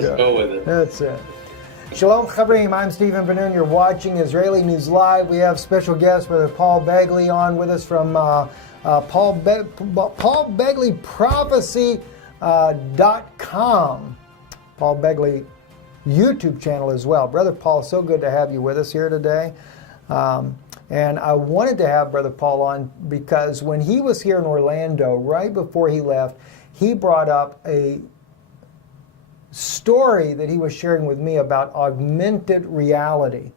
Just go with it. That's it. Shalom Chavrim, I'm Stephen Ben-Nun. You're watching Israeli News Live. We have special guest, Brother Paul Begley, on with us from Paul Begley Prophecy.com. Paul Begley YouTube channel as well. Brother Paul, so good to have you with us here today. And I wanted to have Brother Paul on because when he was here in Orlando, right before he left, he brought up a story that he was sharing with me about augmented reality.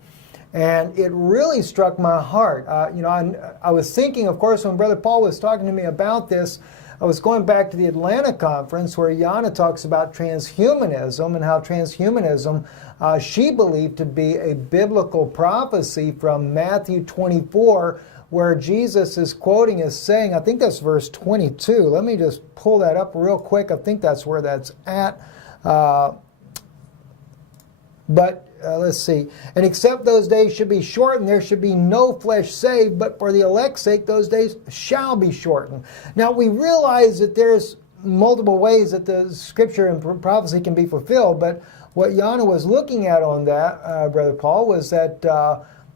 And it really struck my heart. I was thinking, of course, when Brother Paul was talking to me about this, I was going back to the Atlanta conference where Yana talks about transhumanism and how transhumanism she believed to be a biblical prophecy from Matthew 24, where Jesus is quoting as saying, I think that's verse 22. Let me just pull that up real quick. I think that's where that's at. Let's see. And except those days should be shortened, there should be no flesh saved, but for the elect's sake, those days shall be shortened. Now, we realize that there's multiple ways that the scripture and prophecy can be fulfilled, but what Yana was looking at on that, Brother Paul, was that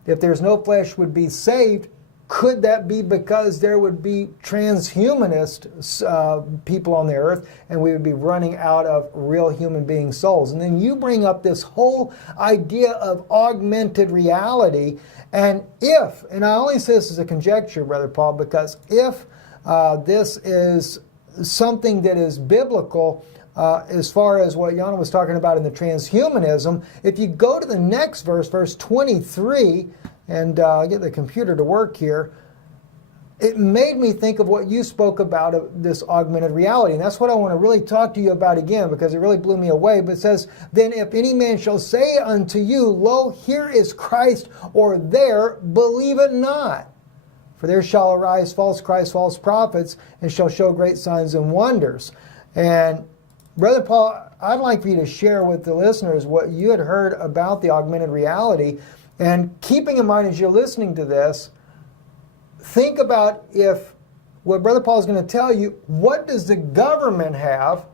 if there's no flesh would be saved, could that be because there would be transhumanist people on the earth and we would be running out of real human being souls? And then you bring up this whole idea of augmented reality. And I only say this as a conjecture, Brother Paul, because if this is something that is biblical, as far as what Yana was talking about in the transhumanism, if you go to the next verse, verse 23, and get the computer to work here, it made me think of what you spoke about this augmented reality. And that's what I want to really talk to you about again, because it really blew me away. But it says, then if any man shall say unto you, lo, here is Christ, or there, believe it not. For there shall arise false Christs, false prophets, and shall show great signs and wonders. And Brother Paul, I'd like for you to share with the listeners what you had heard about the augmented reality. And keeping in mind as you're listening to this, think about if what Brother Paul is going to tell you, what does the government have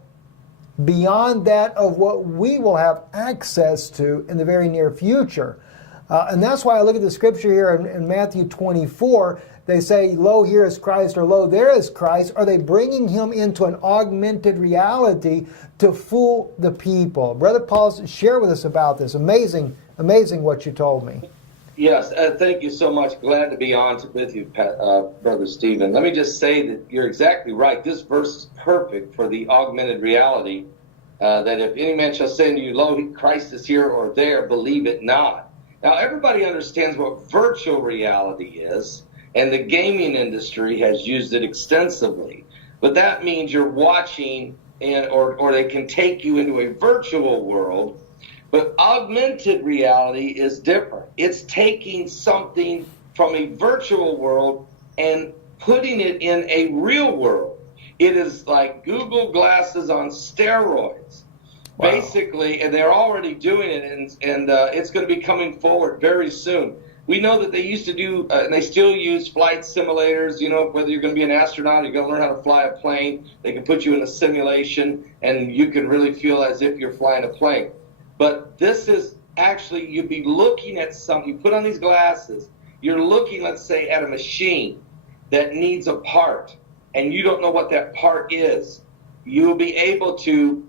beyond that of what we will have access to in the very near future? And that's why I look at the scripture here in Matthew 24. They say, lo, here is Christ, or lo, there is Christ. Are they bringing him into an augmented reality to fool the people? Brother Paul, share with us about this. Amazing what you told me. Yes, thank you so much. Glad to be on with you, Brother Stephen. Let me just say that you're exactly right. This verse is perfect for the augmented reality, that if any man shall say unto you, lo, Christ is here or there, believe it not. Now, everybody understands what virtual reality is, and the gaming industry has used it extensively. But that means you're watching, or they can take you into a virtual world. But augmented reality is different. It's taking something from a virtual world and putting it in a real world. It is like Google glasses on steroids. Wow. Basically, and they're already doing it, and it's going to be coming forward very soon. We know that they used to do, and they still use flight simulators, whether you're going to be an astronaut or you're going to learn how to fly a plane. They can put you in a simulation, and you can really feel as if you're flying a plane. But this is actually, you'd be looking at something, you put on these glasses, you're looking, let's say, at a machine that needs a part, and you don't know what that part is. You'll be able to,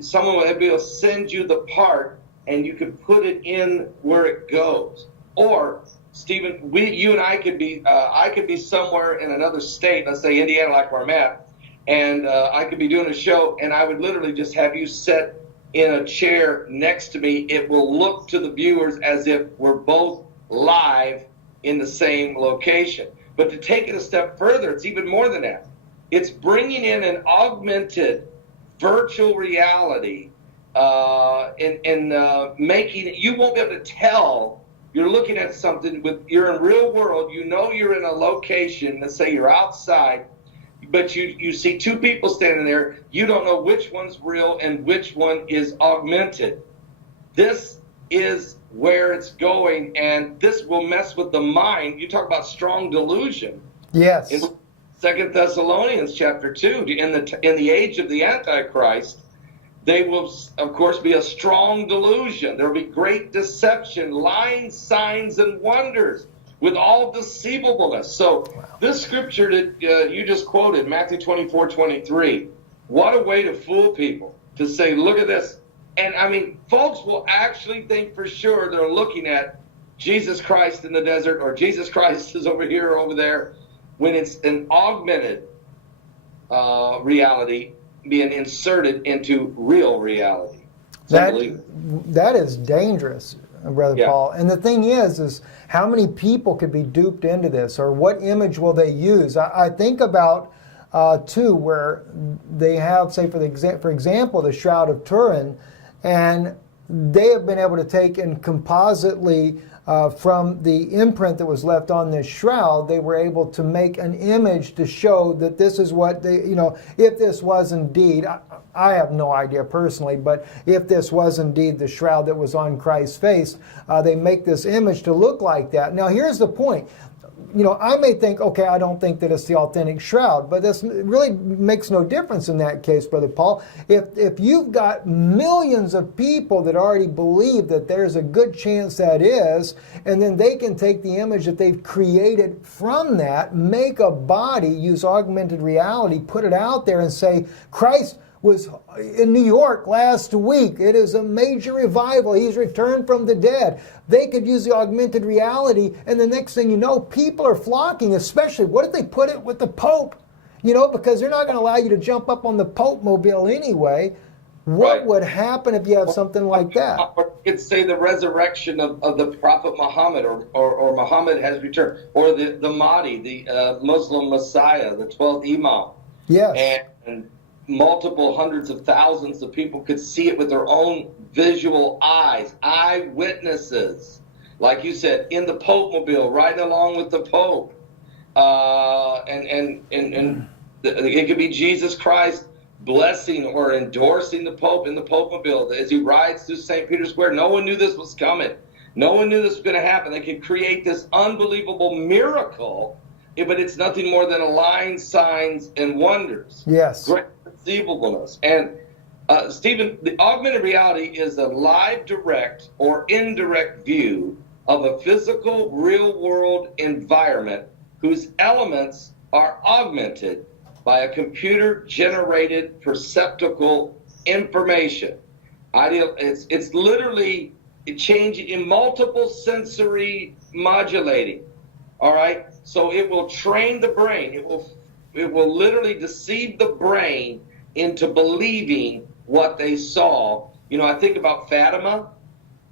someone will be able to send you the part, and you can put it in where it goes. Or, Stephen, you and I could be somewhere in another state, let's say Indiana, like where I'm at, and I could be doing a show, and I would literally just have you sit in a chair next to me. It will look to the viewers as if we're both live in the same location. But to take it a step further, it's even more than that. It's bringing in an augmented virtual reality and making it, you won't be able to tell. You're looking at something you're in real world, you're in a location, let's say you're outside, but you see two people standing there, you don't know which one's real and which one is augmented. This is where it's going, and this will mess with the mind. You talk about strong delusion. Yes. In 2 Thessalonians chapter 2, in the age of the Antichrist, They will, of course, be a strong delusion. There will be great deception, lying signs and wonders with all deceivableness. So this scripture that you just quoted, Matthew 24:23, what a way to fool people, to say, look at this. And I mean, folks will actually think for sure they're looking at Jesus Christ in the desert, or Jesus Christ is over here or over there, when it's an augmented reality being inserted into real reality. That is dangerous, Brother Paul. And the thing is how many people could be duped into this, or what image will they use? I think about too, where they have, say, for example, the Shroud of Turin, and they have been able to take and compositely from the imprint that was left on this shroud, they were able to make an image to show that this is what they, if this was indeed, I have no idea personally, but if this was indeed the shroud that was on Christ's face, they make this image to look like that. Now, here's the point. I may think, okay, I don't think that it's the authentic shroud, but this really makes no difference in that case, Brother Paul. If you've got millions of people that already believe that there's a good chance that is, and then they can take the image that they've created from that, make a body, use augmented reality, put it out there and say, Christ was in New York last week. It is a major revival. He's returned from the dead. They could use the augmented reality, and the next thing you know, people are flocking, especially, what if they put it with the Pope? Because they're not going to allow you to jump up on the Pope mobile anyway. What would happen if you have something like that? Or you could say the resurrection of the Prophet Muhammad, or Muhammad has returned, or the Mahdi, the Muslim Messiah, the 12th Imam. Yes. And multiple hundreds of thousands of people could see it with their own visual eyes, eyewitnesses, like you said, in the Pope mobile, riding along with the Pope, and it could be Jesus Christ blessing or endorsing the Pope in the Pope mobile as he rides through St. Peter's Square. No one knew this was coming. No one knew this was going to happen. They could create this unbelievable miracle, but it's nothing more than a lying signs and wonders. Yes. Great deceivableness. And Stephen, the augmented reality is a live, direct, or indirect view of a physical, real-world environment whose elements are augmented by a computer-generated perceptible information. It's literally changing in multiple sensory modulating. All right, so it will train the brain. It will literally deceive the brain into believing what they saw. I think about Fatima,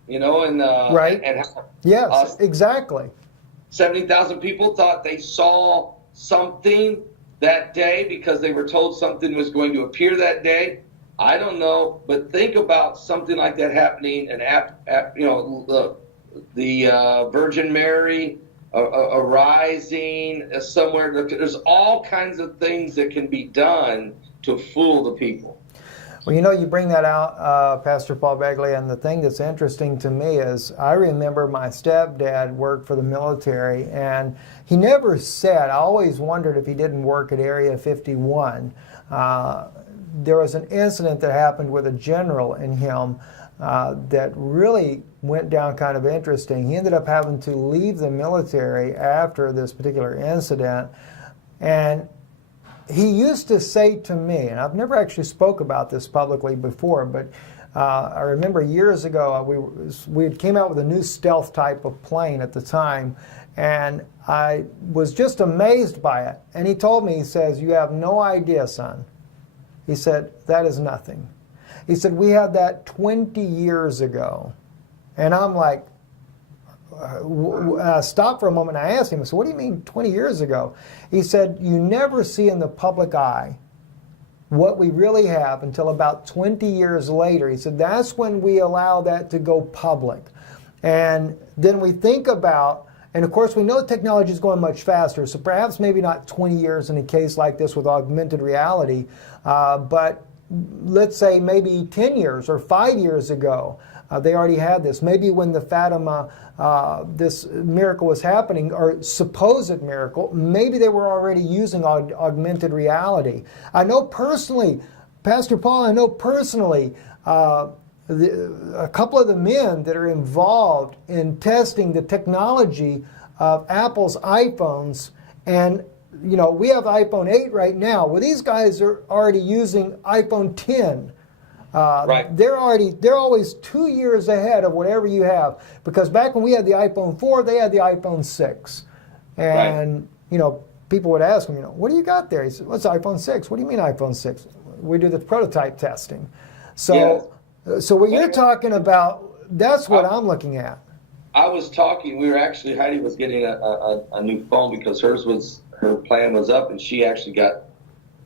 right. And how, yes, exactly. 70,000 people thought they saw something that day because they were told something was going to appear that day. I don't know, but think about something like that happening, and the Virgin Mary arising somewhere. There's all kinds of things that can be done to fool the people. Well, you bring that out, Pastor Paul Begley, and the thing that's interesting to me is I remember my stepdad worked for the military, and he never said, I always wondered if he didn't work at Area 51. There was an incident that happened with a general in him that really went down kind of interesting. He ended up having to leave the military after this particular incident, and he used to say to me, and I've never actually spoke about this publicly before, but I remember years ago we came out with a new stealth type of plane at the time, and I was just amazed by it. And he told me, he says, "You have no idea, son." He said, "That is nothing." He said, "We had that 20 years ago." And I'm like, stopped for a moment, and I asked him, I said, "What do you mean 20 years ago?" He said, "You never see in the public eye what we really have until about 20 years later." He said, "That's when we allow that to go public." And then we think about, and of course we know technology is going much faster, so perhaps maybe not 20 years in a case like this with augmented reality, but let's say maybe 10 years or 5 years ago, they already had this. Maybe when the Fatima, this miracle was happening, or supposed miracle, maybe they were already using augmented reality. I know personally, Pastor Paul, I know personally a couple of the men that are involved in testing the technology of Apple's iPhones, and we have iPhone 8 right now. Well, these guys are already using iPhone 10. Right. They're always 2 years ahead of whatever you have, because back when we had the iPhone 4, they had the iPhone 6, and people would ask him, what do you got there? He said, what's iPhone 6? What do you mean iPhone 6? We do the prototype testing. So, so what you're talking about, that's what I'm looking at. I was talking, Heidi was getting a new phone because her plan was up, and she actually got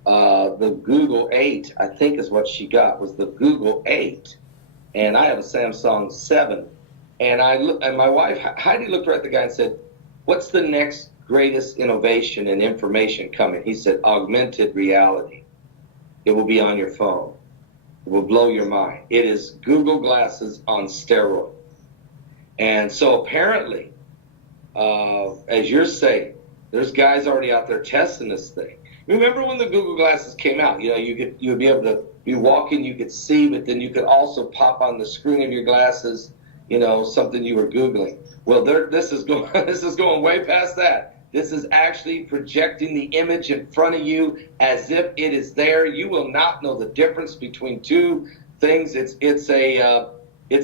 the Google 8, I think is what she got, was the Google 8. And I have a Samsung 7. And my wife, Heidi, looked right at the guy and said, what's the next greatest innovation and information coming? He said, augmented reality. It will be on your phone. It will blow your mind. It is Google glasses on steroids. And so apparently, as you're saying, there's guys already out there testing this thing. Remember when the Google glasses came out? You would be able to be walking, you could see, but then you could also pop on the screen of your glasses, something you were Googling. Well, this is going way past that. This is actually projecting the image in front of you as if it is there. You will not know the difference between two things. It's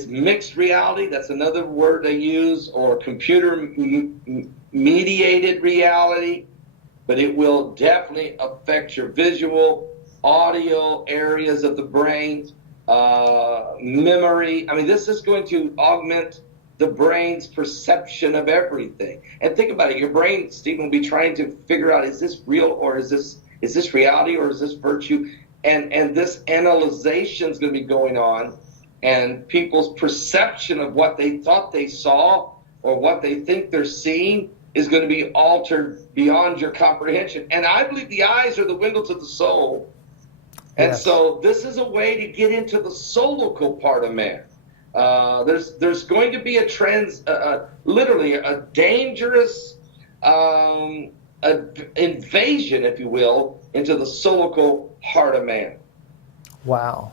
mixed reality. That's another word they use, or computer mediated reality. But it will definitely affect your visual, audio areas of the brain, memory. I mean, this is going to augment the brain's perception of everything. And think about it, your brain, Stephen, will be trying to figure out, is this real, or is this reality, or is this virtue? And this analyzation is going to be going on, and people's perception of what they thought they saw or what they think they're seeing is going to be altered beyond your comprehension. And I believe the eyes are the window to the soul. And so this is a way to get into the soulical part of man. There's going to be literally a dangerous invasion, if you will, into the soulical heart of man. Wow.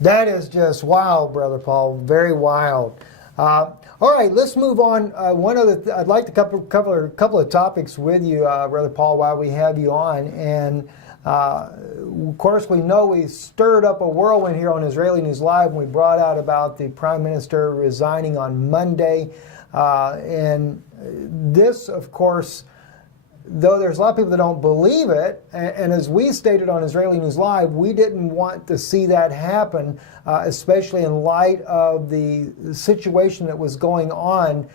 That is just wild, Brother Paul. Very wild. All right, let's move on. I'd like to cover a couple of topics with you, Brother Paul, while we have you on. And of course, we know we stirred up a whirlwind here on Israeli News Live when we brought out about the Prime Minister resigning on Monday. And this, of course, though there's a lot of people that don't believe it, and as we stated on Israeli News Live, we didn't want to see that happen, especially in light of the situation that was going on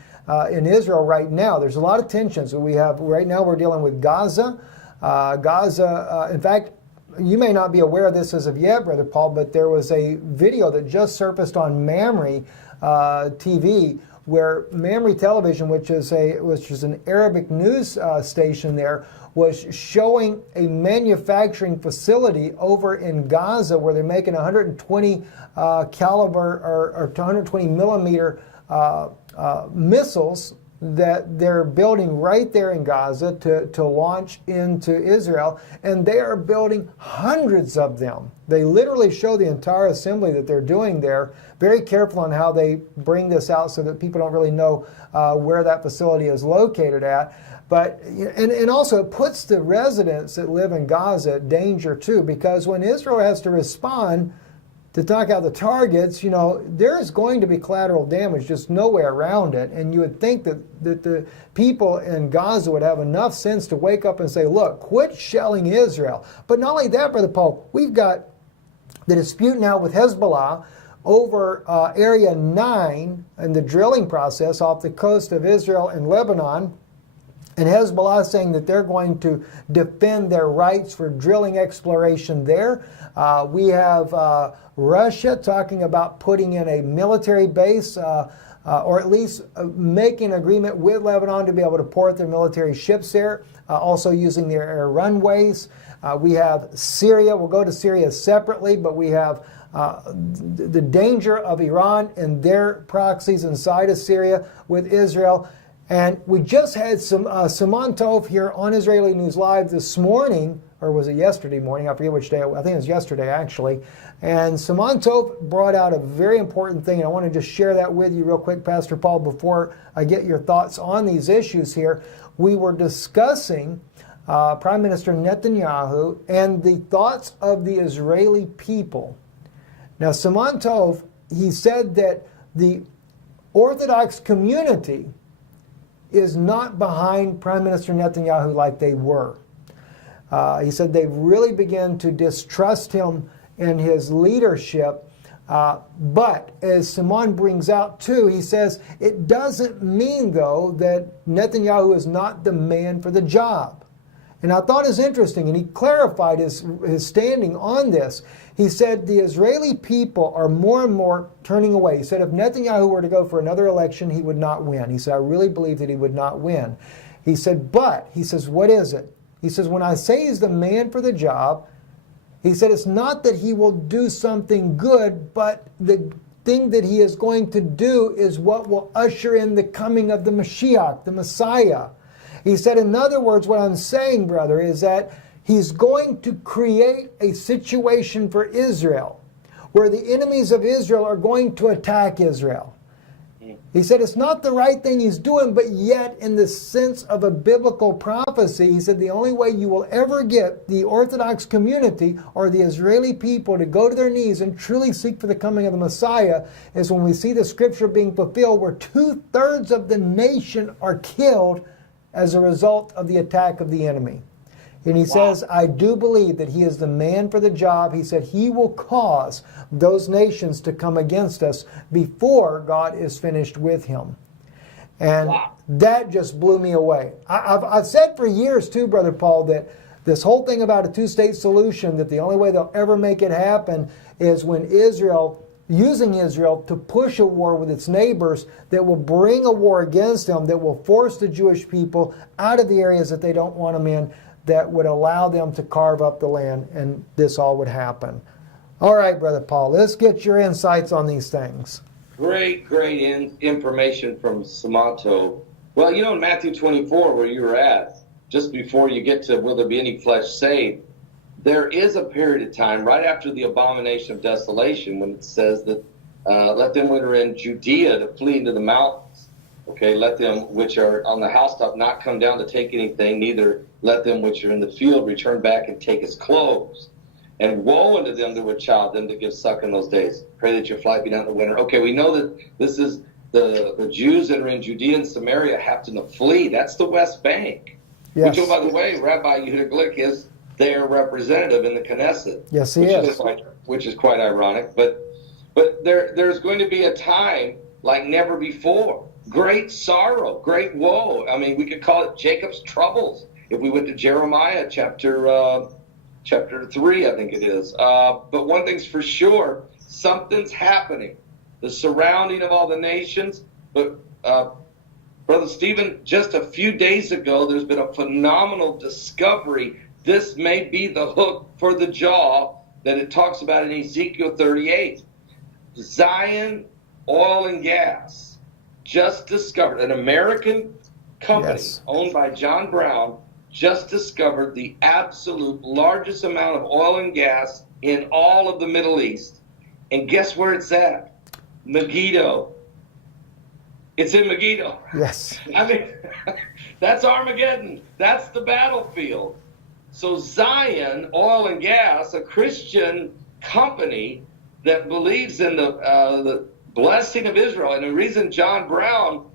in Israel right now. There's a lot of tensions. Right now we're dealing with Gaza. In fact, you may not be aware of this as of yet, Brother Paul, but there was a video that just surfaced on Mamre TV, where Mamre Television, which is an Arabic news station there, was showing a manufacturing facility over in Gaza where they're making 120 caliber or 120 millimeter missiles that they're building right there in Gaza to launch into Israel, and they are building hundreds of them. They literally show the entire assembly that they're doing there. Very careful on how they bring this out so that people don't really know where that facility is located at. But and also it puts the residents that live in Gaza at danger too, because when Israel has to respond to knock out the targets, there is going to be collateral damage, just no way around it. And you would think that the people in Gaza would have enough sense to wake up and say, look, quit shelling Israel. But not only that, Brother Paul, we've got the dispute now with Hezbollah over Area 9 and the drilling process off the coast of Israel and Lebanon. And Hezbollah saying that they're going to defend their rights for drilling exploration there. We have Russia talking about putting in a military base, or at least making an agreement with Lebanon to be able to port their military ships there, also using their air runways. We have Syria. We'll go to Syria separately, but we have the danger of Iran and their proxies inside of Syria with Israel. And we just had some Simon Tov here on Israeli News Live this morning, or was it yesterday morning? I forget which day. I think it was yesterday, actually. And Simon Tov brought out a very important thing, and I want to just share that with you real quick, Pastor Paul, before I get your thoughts on these issues here. We were discussing Prime Minister Netanyahu and the thoughts of the Israeli people. Now, Simon Tov, he said that the Orthodox community is not behind Prime Minister Netanyahu like they were. He said they've really begun to distrust him and his leadership. But as Simon brings out too, he says it doesn't mean, though, that Netanyahu is not the man for the job. And I thought it was interesting, and he clarified his standing on this. He said the Israeli people are more and more turning away. He said if Netanyahu were to go for another election, he would not win. He said, I really believe that he would not win. He said, but, he says, what is it? He says, when I say he's the man for the job, he said it's not that he will do something good, but the thing that he is going to do is what will usher in the coming of the Mashiach, the Messiah. He said, in other words, what I'm saying, brother, is that he's going to create a situation for Israel where the enemies of Israel are going to attack Israel. He said it's not the right thing he's doing, but yet in the sense of a biblical prophecy, he said the only way you will ever get the Orthodox community or the Israeli people to go to their knees and truly seek for the coming of the Messiah is when we see the scripture being fulfilled where 2/3 of the nation are killed as a result of the attack of the enemy. And he says, I do believe that he is the man for the job. He said he will cause those nations to come against us before God is finished with him. And that just blew me away. I've said for years too, Brother Paul, that this whole thing about a two-state solution, that the only way they'll ever make it happen is when using Israel to push a war with its neighbors that will bring a war against them, that will force the Jewish people out of the areas that they don't want them in, that would allow them to carve up the land, and this all would happen. All right, Brother Paul, let's get your insights on these things. Great information from Samato. Well, you know, in Matthew 24, where you were at, just before you get to will there be any flesh saved, there is a period of time right after the abomination of desolation when it says that let them which are in Judea to flee into the mountains. Okay, let them which are on the housetop not come down to take anything, neither let them which are in the field return back and take his clothes. And woe unto them that would child them to give suck in those days. Pray that your flight be not in the winter. Okay, we know that this is the Jews that are in Judea and Samaria have to flee. That's the West Bank. Yes. Which, oh, by the way, Rabbi Yehuda Glick is their representative in the Knesset. Yes, he is. Which is quite ironic. But there's going to be a time like never before. Great sorrow, great woe. I mean, we could call it Jacob's troubles if we went to Jeremiah chapter 3, I think it is. But one thing's for sure, something's happening. The surrounding of all the nations. But Brother Stephen, just a few days ago, there's been a phenomenal discovery. This may be the hook for the jaw that it talks about in Ezekiel 38. Zion Oil and Gas just discovered, an American company owned by John Brown, just discovered the absolute largest amount of oil and gas in all of the Middle East. And guess where it's at? Megiddo. It's in Megiddo. Yes. I mean, that's Armageddon. That's the battlefield. So Zion Oil and Gas, a Christian company that believes in the blessing of Israel. And the reason John Brown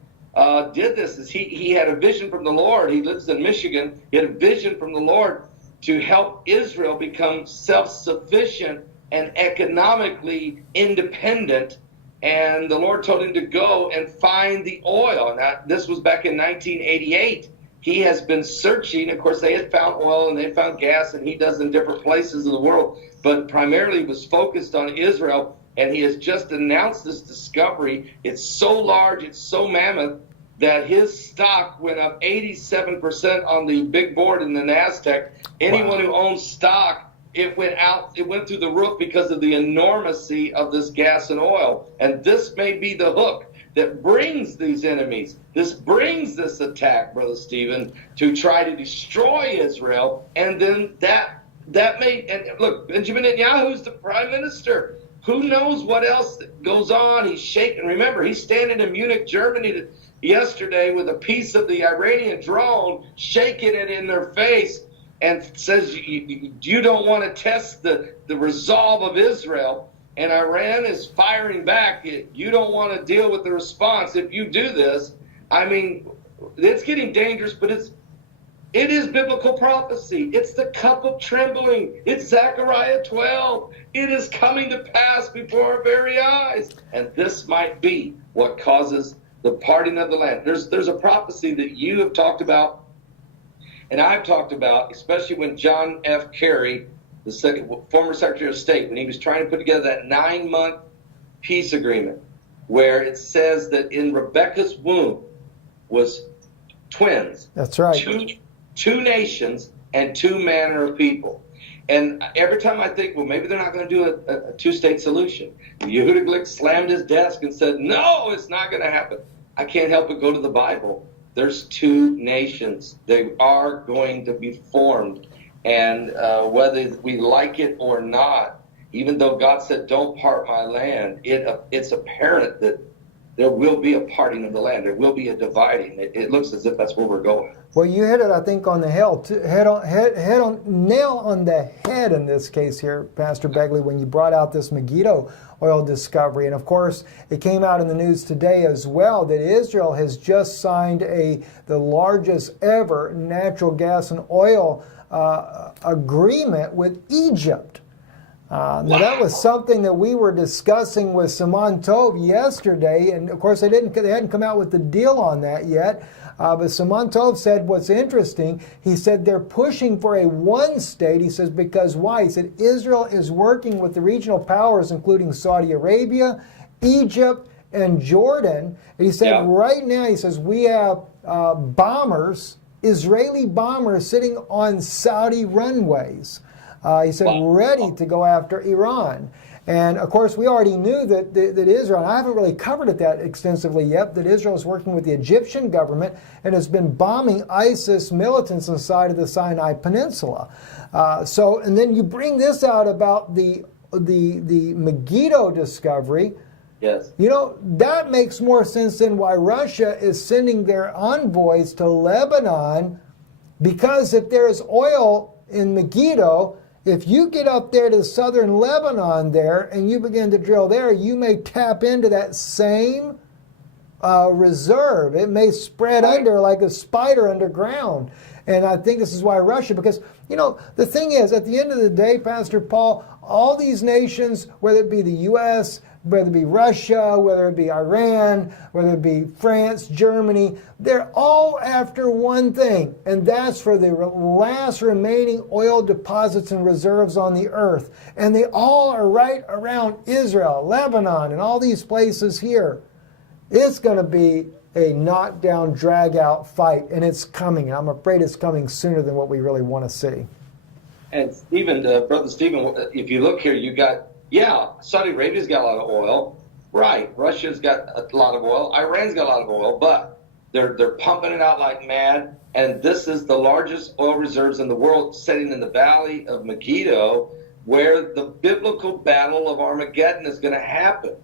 did this is he had a vision from the Lord. He lives in Michigan. He had a vision from the Lord to help Israel become self-sufficient and economically independent. And the Lord told him to go and find the oil. Now, this was back in 1988. He has been searching. Of course, they had found oil and they found gas, and he does in different places of the world. But primarily was focused on Israel. And he has just announced this discovery. It's so large, it's so mammoth, that his stock went up 87% on the big board in the NASDAQ. Anyone who owns stock, it went through the roof because of the enormity of this gas and oil. And this may be the hook. that brings these enemies. This brings this attack, Brother Stephen, to try to destroy Israel. And then that may, and look, Benjamin Netanyahu's the prime minister. Who knows what else goes on? He's shaking. Remember, he's standing in Munich, Germany yesterday with a piece of the Iranian drone, shaking it in their face, and says, you don't want to test the resolve of Israel. And Iran is firing back. You don't want to deal with the response if you do this. I mean, it's getting dangerous, but it is biblical prophecy. It's the cup of trembling. It's Zechariah 12. It is coming to pass before our very eyes. And this might be what causes the parting of the land. There's a prophecy that you have talked about, and I've talked about, especially when John F. Kerry, the former Secretary of State, when he was trying to put together that 9-month peace agreement, where it says that in Rebekah's womb was twins. That's right. Two nations and two manner of people. And every time I think, well, maybe they're not going to do a two-state solution. Yehuda Glick slammed his desk and said, no, it's not going to happen. I can't help but go to the Bible. There's two nations. They are going to be formed. And whether we like it or not, even though God said, don't part my land, it's apparent that there will be a parting of the land. There will be a dividing. It looks as if that's where we're going. Well, you hit it, I think, on the nail on the head in this case here, Pastor Begley, when you brought out this Megiddo oil discovery. And of course, it came out in the news today as well that Israel has just signed the largest ever natural gas and oil agreement with Egypt. Now that was something that we were discussing with Simon Tov yesterday, and of course they hadn't come out with the deal on that yet. But Simon Tov said what's interesting, he said they're pushing for a one state. He says, because why? He said Israel is working with the regional powers, including Saudi Arabia, Egypt, and Jordan. And he said right now, he says, we have bombers, Israeli bombers sitting on Saudi runways. He said, ready to go after Iran. And of course, we already knew that Israel, and I haven't really covered it that extensively yet, that Israel is working with the Egyptian government and has been bombing ISIS militants inside of the Sinai Peninsula. And then you bring this out about the Megiddo discovery. Yes. You know, that makes more sense than why Russia is sending their envoys to Lebanon, because if there's oil in Megiddo, if you get up there to southern Lebanon there and you begin to drill there, you may tap into that same reserve. It may spread under like a spider underground. And I think this is why Russia, because, you know, the thing is, at the end of the day, Pastor Paul, all these nations, whether it be the U.S., whether it be Russia, whether it be Iran, whether it be France, Germany, they're all after one thing, and that's for the last remaining oil deposits and reserves on the earth. And they all are right around Israel, Lebanon, and all these places here. It's going to be a knockdown, drag-out fight, and it's coming. I'm afraid it's coming sooner than what we really want to see. And Stephen, Brother Stephen, if you look here, you got, Saudi Arabia's got a lot of oil. Right. Russia's got a lot of oil. Iran's got a lot of oil, but they're pumping it out like mad. And this is the largest oil reserves in the world, sitting in the valley of Megiddo, where the biblical battle of Armageddon is going to happen.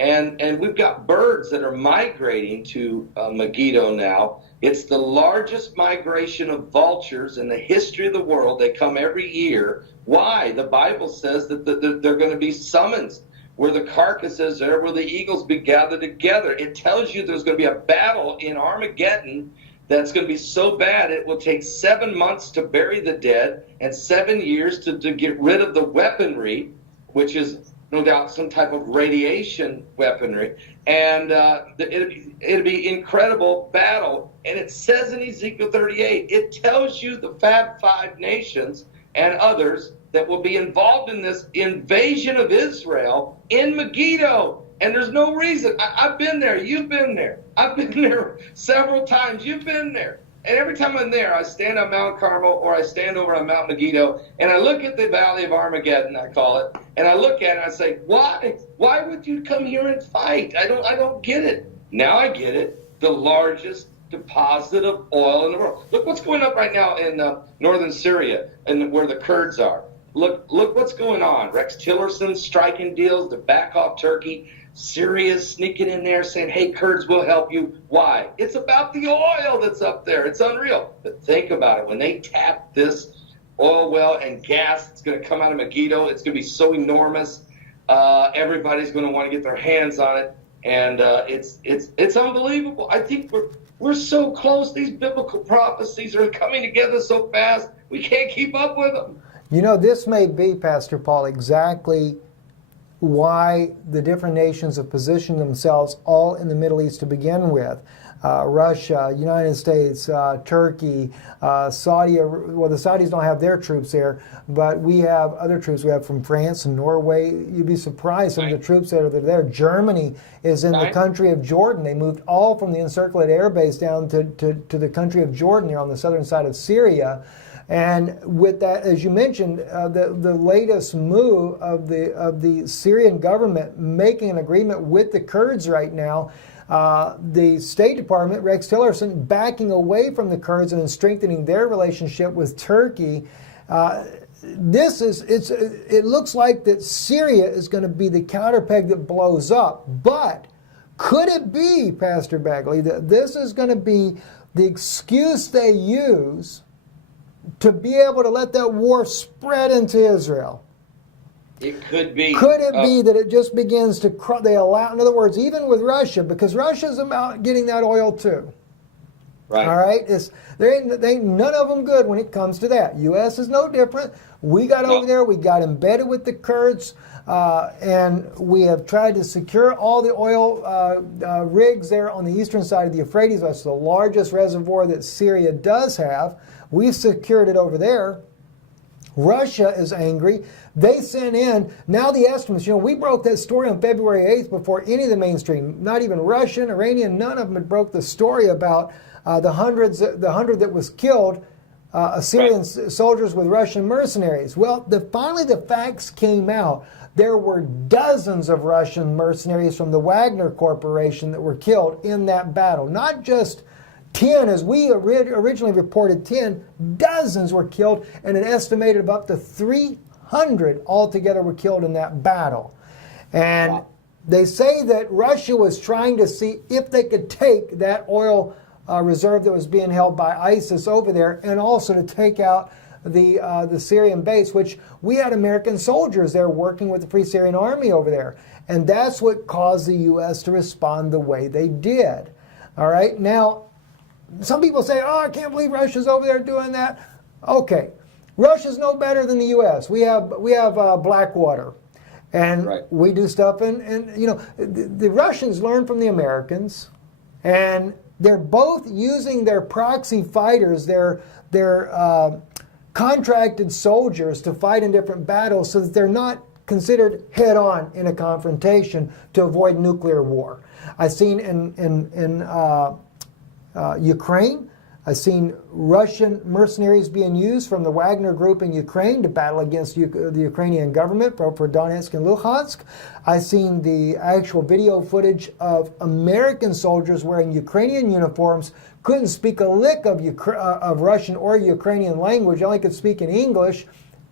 And we've got birds that are migrating to Megiddo now. It's the largest migration of vultures in the history of the world. They come every year. Why? The Bible says that they're going to be summoned, where the carcasses are, where the eagles be gathered together. It tells you there's going to be a battle in Armageddon that's going to be so bad it will take 7 months to bury the dead and 7 years to get rid of the weaponry, which is no doubt some type of radiation weaponry. And it'll be incredible battle. And it says in Ezekiel 38, it tells you the Fab Five nations and others that will be involved in this invasion of Israel in Megiddo. And there's no reason. I've been there. You've been there. I've been there several times. You've been there. And every time I'm there, I stand on Mount Carmel or I stand over on Mount Megiddo, and I look at the Valley of Armageddon, I call it, and I look at it and I say, why? Why would you come here and fight? I don't get it. Now I get it. The largest deposit of oil in the world. Look what's going on right now in northern Syria and where the Kurds are. Look what's going on. Rex Tillerson striking deals to back off Turkey. Syria's sneaking in there saying, hey, Kurds will help you. Why? It's about the oil that's up there. It's unreal. But think about it. When they tap this oil well and gas, it's going to come out of Megiddo. It's going to be so enormous. Everybody's going to want to get their hands on it. And it's unbelievable. I think we're so close. These biblical prophecies are coming together so fast. We can't keep up with them. You know, this may be, Pastor Paul, exactly why the different nations have positioned themselves all in the Middle East to begin with. Russia, United States, Turkey, Saudi. Well, the Saudis don't have their troops there, but we have other troops. We have from France and Norway. You'd be surprised some of the troops that are there. Germany is in the country of Jordan. They moved all from the encirculated air base down to the country of Jordan here on the southern side of Syria. And with that, as you mentioned, the latest move of the Syrian government making an agreement with the Kurds right now, the State Department, Rex Tillerson, backing away from the Kurds and strengthening their relationship with Turkey. It looks like that Syria is going to be the counterpeg that blows up. But could it be, Pastor Bagley, that this is going to be the excuse they use to be able to let that war spread into Israel? It could be. Could it be that it just begins to, they allow, in other words, even with Russia, because Russia's about getting that oil too. Right. All right? They ain't none of them good when it comes to that. U.S. is no different. We got over there, we got embedded with the Kurds, and we have tried to secure all the oil rigs there on the eastern side of the Euphrates. That's the largest reservoir that Syria does have. We've secured it over there. Russia is angry. They sent in, now the estimates, we broke that story on February 8th before any of the mainstream, not even Russian, Iranian, none of them had broke the story about the 100 that was killed, Assyrian soldiers with Russian mercenaries. Well, finally the facts came out. There were dozens of Russian mercenaries from the Wagner Corporation that were killed in that battle. Not just 10, as we originally reported 10, dozens were killed, and an estimated of up to 300 altogether were killed in that battle. And they say that Russia was trying to see if they could take that oil reserve that was being held by ISIS over there, and also to take out the Syrian base, which we had American soldiers there working with the Free Syrian Army over there. And that's what caused the U.S. to respond the way they did. All right, now, some people say, oh, I can't believe Russia's over there doing that. Okay, Russia's no better than the U.S. We have Blackwater, and we do stuff, and the Russians learn from the Americans, and they're both using their proxy fighters, their contracted soldiers to fight in different battles so that they're not considered head-on in a confrontation to avoid nuclear war. I've seen in Ukraine, I've seen Russian mercenaries being used from the Wagner group in Ukraine to battle against the Ukrainian government for Donetsk and Luhansk. I've seen the actual video footage of American soldiers wearing Ukrainian uniforms, couldn't speak a lick of Russian or Ukrainian language, only could speak in English,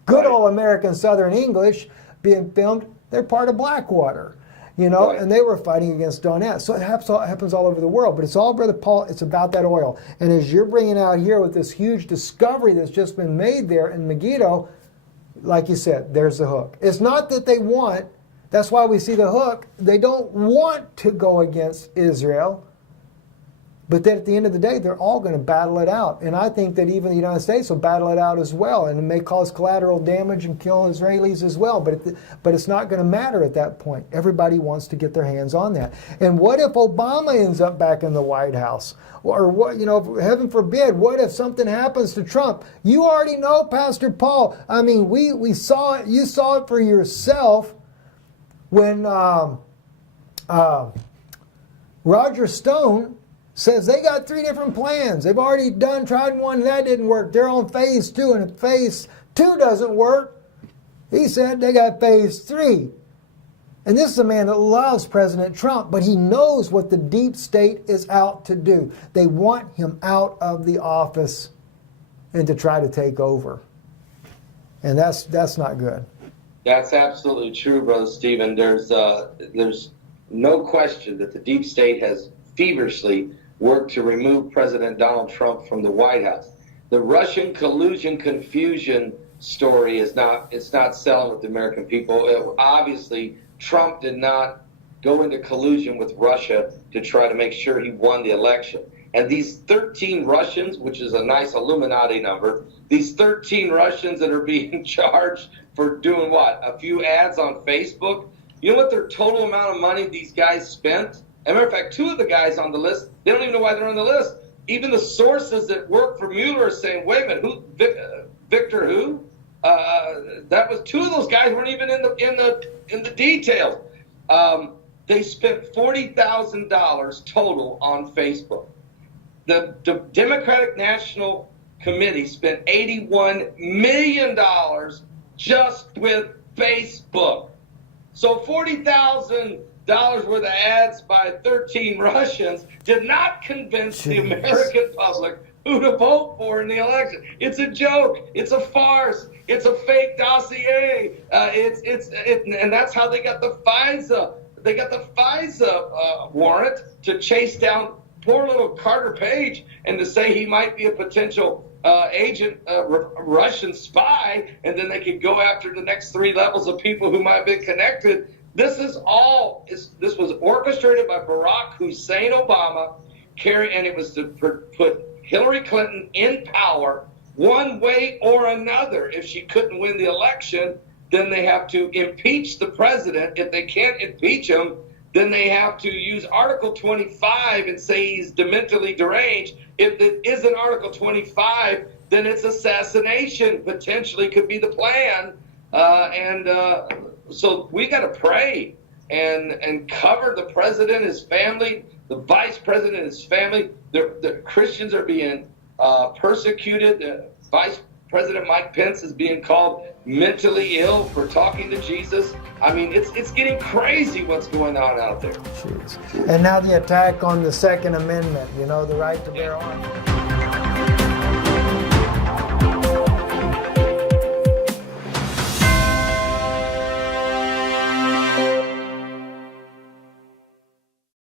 good old American Southern English, being filmed. They're part of Blackwater. And they were fighting against Donetsk. So it happens all over the world. But it's all, Brother Paul, it's about that oil. And as you're bringing out here with this huge discovery that's just been made there in Megiddo, like you said, there's the hook. It's not that they want, that's why we see the hook, they don't want to go against Israel. But then at the end of the day, they're all going to battle it out. And I think that even the United States will battle it out as well. And it may cause collateral damage and kill Israelis as well. But it's not going to matter at that point. Everybody wants to get their hands on that. And what if Obama ends up back in the White House? Or what, heaven forbid, what if something happens to Trump? You already know, Pastor Paul. I mean, we saw it. You saw it for yourself when Roger Stone says they got 3 different plans. They've already tried one, and that didn't work. They're on phase 2, and if phase 2 doesn't work, he said they got phase 3. And this is a man that loves President Trump, but he knows what the deep state is out to do. They want him out of the office and to try to take over. And that's not good. That's absolutely true, Brother Stephen. There's no question that the deep state has feverishly worked to remove President Donald Trump from the White House. The Russian collusion confusion story it's not selling with the American people. Obviously, Trump did not go into collusion with Russia to try to make sure he won the election. And these 13 Russians, which is a nice Illuminati number, these 13 Russians that are being charged for doing what? A few ads on Facebook? You know what their total amount of money these guys spent? As a matter of fact, two of the guys on the list, they don't even know why they're on the list. Even the sources that work for Mueller are saying, wait a minute, who, Victor who? That was two of those guys weren't even in the details. They spent $40,000 total on Facebook. The Democratic National Committee spent $81 million just with Facebook. So $40,000 worth of ads by 13 Russians did not convince the American public who to vote for in the election. It's a joke. It's a farce. It's a fake dossier. And that's how they got the FISA. They got the FISA warrant to chase down poor little Carter Page and to say he might be a potential agent, Russian spy, and then they could go after the next three levels of people who might have been connected. This was orchestrated by Barack Hussein Obama, and it was to put Hillary Clinton in power one way or another. If she couldn't win the election, then they have to impeach the president. If they can't impeach him, then they have to use Article 25 and say he's mentally deranged. If it isn't Article 25, then it's assassination, potentially could be the plan. So we got to pray and cover the president, his family, the vice president, his family. The Christians are being persecuted. Vice President Mike Pence is being called mentally ill for talking to Jesus. I mean, it's getting crazy what's going on out there. Jeez. And now the attack on the Second Amendment, the right to bear arms.